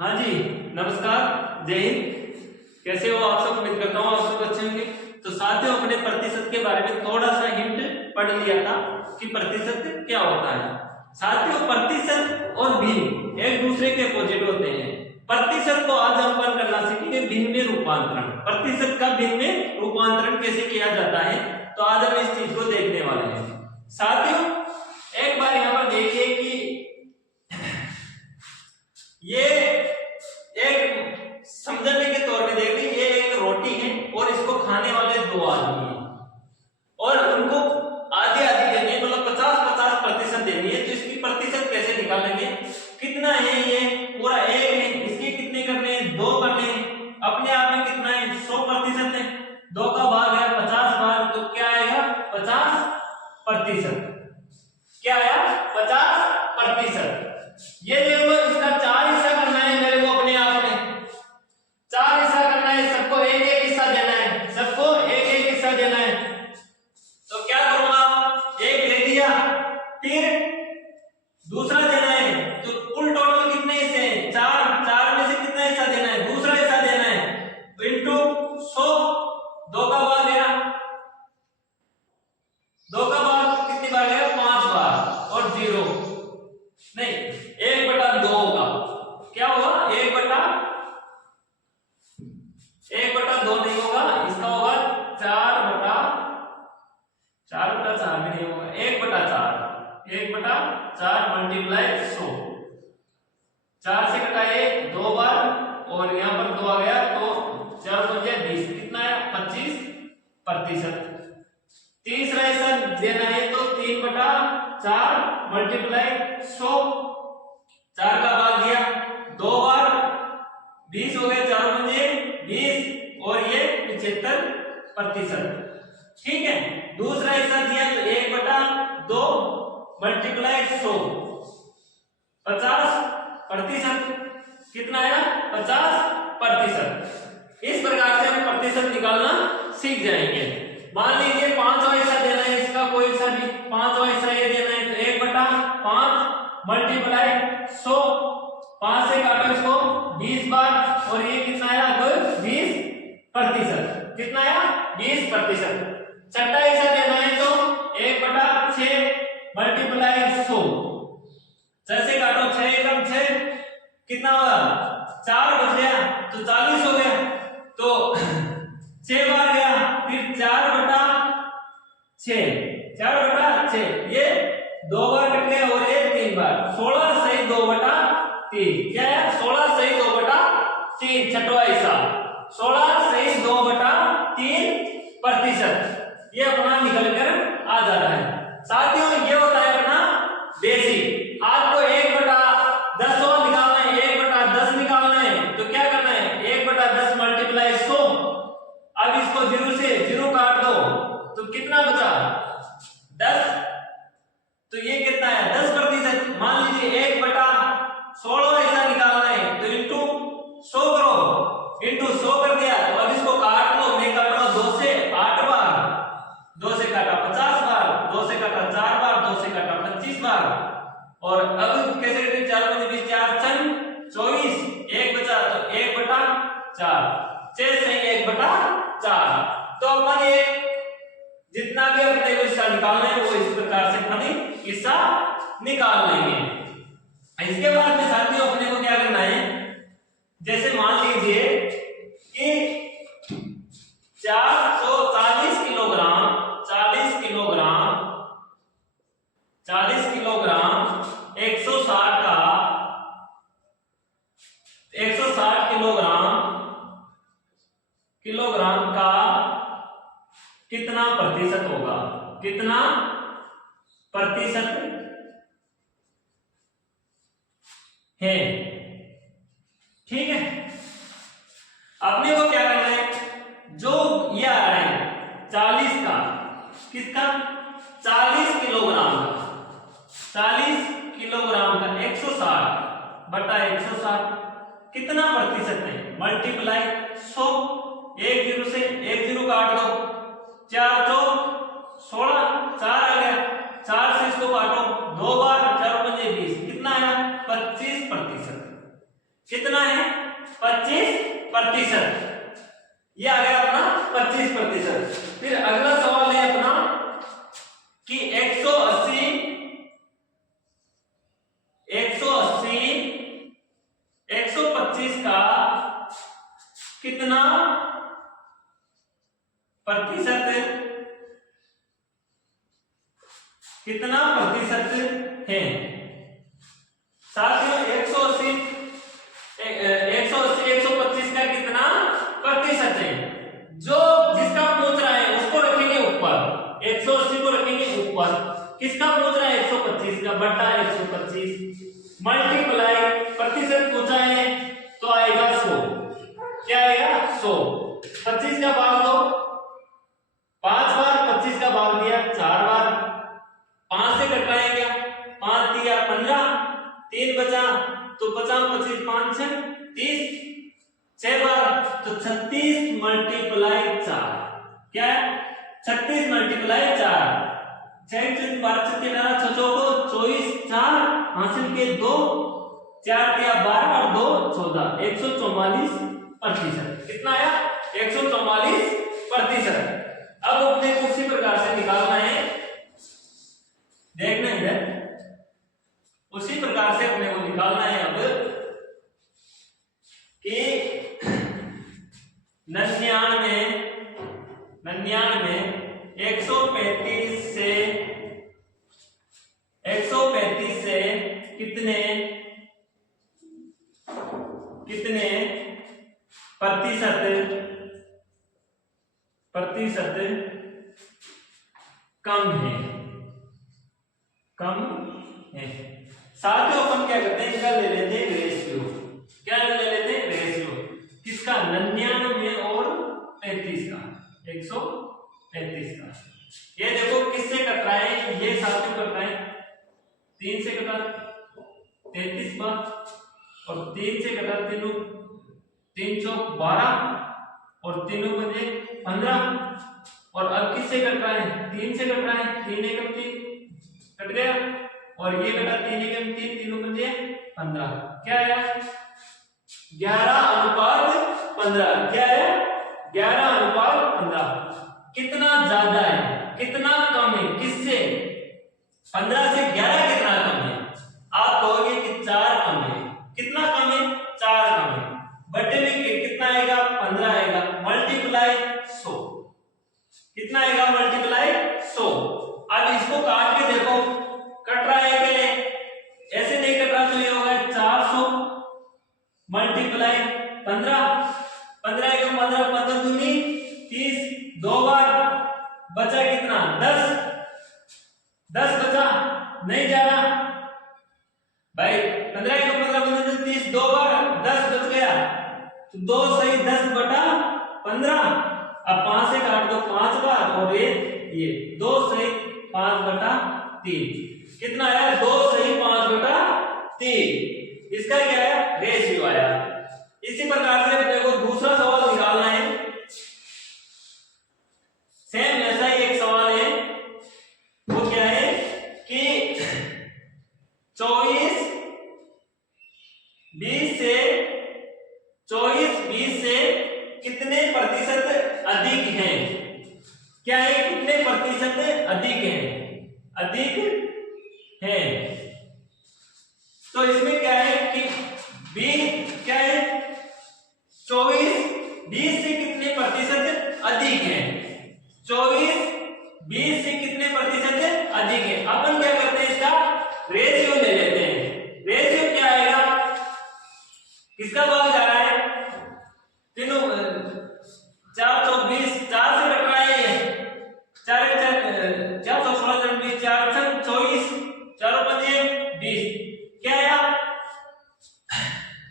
हाँ जी, नमस्कार, जय हिंद। कैसे हो आप सब? उम्मीद करता हूँ आप सब अच्छे होंगे। तो साथियों, अपने प्रतिशत के बारे में थोड़ा सा हिंट पढ़ लिया था कि प्रतिशत क्या होता है। साथियों, प्रतिशत और भिन्न एक दूसरे के अपोजिट होते हैं। प्रतिशत को आज हम पढ़ करना सीखेंगे भिन्न में रूपांतरण। प्रतिशत का भिन्न में रूपांतरण कैसे किया जाता है, तो आज हम इस चीज को देखने वाले हैं। साथियों, एक बार यहाँ पर देखिए कि ये एक समझने के तौर पे देख लीजिए, ये एक रोटी है और इसको खाने वाले दो आदमी हैं और उनको आधी आधी देनी है, मतलब 50-50% देनी है। तो इसकी प्रतिशत कैसे निकालेंगे? कितना है ये? पूरा एक है, इसके कितने करने हैं? 2 करने हैं। अपने आप में कितना है? 100% है। 2 का भाग है 50 बार, तो क्या आएगा? 50%। क्या आया? 50%। ये देखो, इसका 4 हिस्सा करना है मेरे को अपने आप में। 4 हिस्सा करना है, सबको एक एक हिस्सा देना है, सबको एक एक हिस्सा देना है। तो क्या करूंगा? एक दे दिया, फिर दूसरा देना है। तो कुल टोटल कितने हिस्से हैं? 4। 4 में से कितना हिस्सा देना है? दूसरा हिस्सा देना है। तो इंटू 100, 2 का भाग गया, 2 का भाग कितनी बार गया? 5 बार। और 0 नहीं, 1/2 होगा। क्या होगा? 1/2 नहीं होगा, इसका होगा 4/4 भी नहीं होगा, 1/4। 1/4 मल्टीप्लाई 100। 4 से कटाए 2 बार और यहाँ पर 2 आ गया, तो 4 बचे 20। कितना है? 25%। तीसरा हिस्सा देना है, तो 3/4 मल्टीप्लाई 100। 4 का भाग दिया 2 बार, 20 हो गए, 4 बजे 20 और ये 75%। ठीक है। दूसरा हिस्सा दिया तो 1/2 मल्टीप्लाई 100, 50%। कितना आया? 50%। इस प्रकार से हम प्रतिशत निकालना सीख जाएंगे। मान लीजिए 5वां हिस्सा देना है, इसका कोई हिस्सा नहीं, 5वां हिस्सा ये देना है, तो 1/5 मल्टीप्लाई 100। 5 से काटो इसको 20 बार और ये कितना आया? 20%। कितना आया? 20%। छठा हिस्सा देना है, तो 1/6 मल्टीप्लाई 100। 6 से काटो, 6 एकम 6, कितना होगा? 4 बच गया, तो 40 हो गया। तो 6 बार गया, फिर 4/6, 4/6, ये 2 बार कट गया और ये 3 बार। 16 सही 2/3। क्या है? 16 सही 2/3। छठवां हिस्सा 16 सही 2/3%। ये अपना निकल कर आ जा रहा है। साथियों, ये होता है अपना बेसिक। आपको 1/10 निकालना है, 1/10 निकालना है, तो क्या करना है? 1/10 मल्टीप्लाई 100। अब इसको 0 से 0 काट दो, तो कितना बचा? 10। तो ये कितना है? 10%। मान लीजिए 1/16 हिस्सा निकालना है, तो इंटू 100 करो, इंटू 100 कर दिया। तो अब इसको काट लो, मैं काट रहा हूं 2 से 8 बार, 2 से काटा 50 बार, 2 से काटा 4 बार, 2 से काटा 25 बार। और अब कैसे करें? 4 में 20, 4 छन 24, 1 बचा, तो 1/4, 6 सही 1/4। तो अपन ये जितना भी अपने को हिस्सा निकालना है, वो इस प्रकार से अपन हिस्सा निकाल लेंगे। इसके बाद में साथियों, अपने को क्या करना है? जैसे मान लीजिए कि 440 किलोग्राम 40 किलोग्राम 40 किलोग्राम 160 का 160 किलोग्राम का कितना प्रतिशत होगा? कितना प्रतिशत है? ठीक है। अपने को क्या करना है? जो ये आ रहा है 40 का, किसका? 40 किलोग्राम का, 40 किलोग्राम का 160/160 कितना प्रतिशत है? मल्टीप्लाई 100। 1 0 से 1 0 काट दो, 4 चौक 16, 4 आ गया, 4 से इसको काटो 2 बार, 4 पंजे 20, कितना आया? 25%। कितना है 25%। ये आ गया अपना 25%। फिर अगला सवाल है अपना कि 180 125 का कितना प्रतिशत है। साथियों 180 125 का कितना प्रतिशत है, जो जिसका पूछ रहा है उसको रखेंगे ऊपर, 180 को रखेंगे ऊपर, किसका पूछ रहा है 125 का बटा 125 मल्टीप्लाई प्रतिशत पूछा है तो आएगा 100। क्या आएगा 100। 25 का भाग दो, 5 बार 25 का भाग दिया 4 बार, 5 से कटाएंगे 5 दिया 15, 3 बचा तो 50 25 5 6 30, 6 बार तो 36 मल्टीप्लाई 4। क्या है 36 मल्टीप्लाई 4, 6 12 6 24 4 हासिल के 2, 4 दिया 12 और 2 14, 144%। कितना आया 144%। अब अपने को उसी प्रकार से निकालना है, देखना इधर, उसी प्रकार से अपने को निकालना है अब कि 99 135 से कितने प्रतिशत कम है। साथियों अपन क्या करते हैं, इनका ले लेते हैं रेशियो। क्या ले लेते हैं रेशियो, किसका 99 और 35 का, 135 का। ये देखो किससे कट रहा है, ये साथियों कट रहा है 3 से कटा 33 बार और 3 से कटा 3 चौक 12 और 3 बजे 15। और अब किससे कट रहा है 3 से कट रहा है, 3 एकम 3 कट गया और ये कटा 3 एकम 3 3 बजे 15। क्या आया 11:15। क्या है 11:15। कितना ज्यादा है कितना कम है, किससे 15 से 11 कितना कम है। आप कहोगे कि 4 कम है। कितना कम है 4 कम है। बटे में कितना आएगा 15 आएगा मल्टीप्लाई 100। कितना आएगा मल्टीप्लाई 100। अब इसको काट के देखो कट रहा है कि ऐसे नहीं कट रहा तो ये होगा 400 मल्टीप्लाई 15 15 एकम 15 15 दूनी 30 2 बार बचा कितना 10 बचा नहीं जा रहा भाई 15 एकम 15 15 30 2 बार 10 बच गया तो 2 सही 10 बटा 15। अब 5 से काट दो 5 बार और ये 2 सही 5 बटा 3। कितना आया 2 सही 5 बटा 3। इसका क्या है रेशियो आया। इसी प्रकार से अपने को दूसरा सवाल निकालना है। सेम ऐसा ही एक सवाल है, वो क्या है कि 24 20 से कितने प्रतिशत अधिक हैं। क्या है कितने प्रतिशत अधिक हैं। तो इसमें क्या है कि 24 20 से कितने प्रतिशत अधिक है। 24 20 से कितने प्रतिशत अधिक है। अपन क्या करते हैं इसका रेशियो ले लेते हैं। रेशियो क्या आएगा, किसका भाग जा रहा है तीनों 4 चौक 20 4 से कट रहा है 4 4 16 20 4 24 4 बजे 20। क्या आया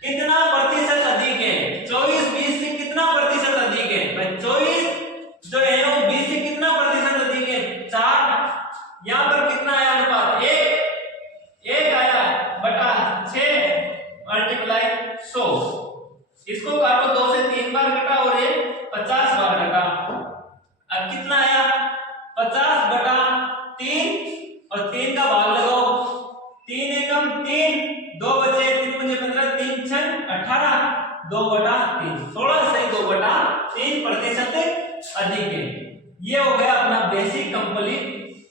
कितना प्रतिशत अधिक है। 24 20 से कितना प्रतिशत अधिक है भाई। 24 जो है वो 20 से कितना प्रतिशत अधिक है 4। यहां पर कितना आया अनुपात 1 आया बटा 6 मल्टीप्लाई 100। इसको काटो 2 से 3 बार कटा और ये 50 बार कटा। अब कितना आया 50 बटा 3 और 3 का भाग लगाओ 3 एकम 3 2 बचे 3 मुझे 15 3 6 18 2/3, 16 अधिक है। ये हो गया अपना बेसिक कंप्लीट।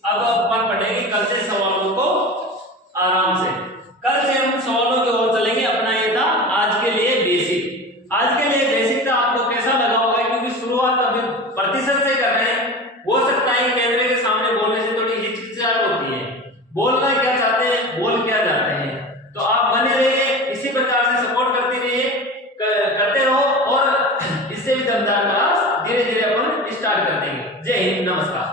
अब अपन पढ़ेंगे कल से सवालों को आराम से। कल से हम सवालों की ओर चलेंगे। अपना ये था आज के लिए बेसिक। आज के लिए बेसिक था, आपको कैसा लगा होगा? क्योंकि शुरुआत अभी प्रतिशत से कर रहे हैं, हो सकता है कैमरे के सामने बोलने से थोड़ी हिचकिचाहट होती है। बोलना क्या चाहते हैं, बोल क्या चाहते हैं। तो आप बने रहिए, इसी प्रकार से सपोर्ट करते रहिए, करते रहो, और इससे भी दमदार क्लास धीरे धीरे अपन स्टार्ट कर देंगे। जय हिंद, नमस्कार।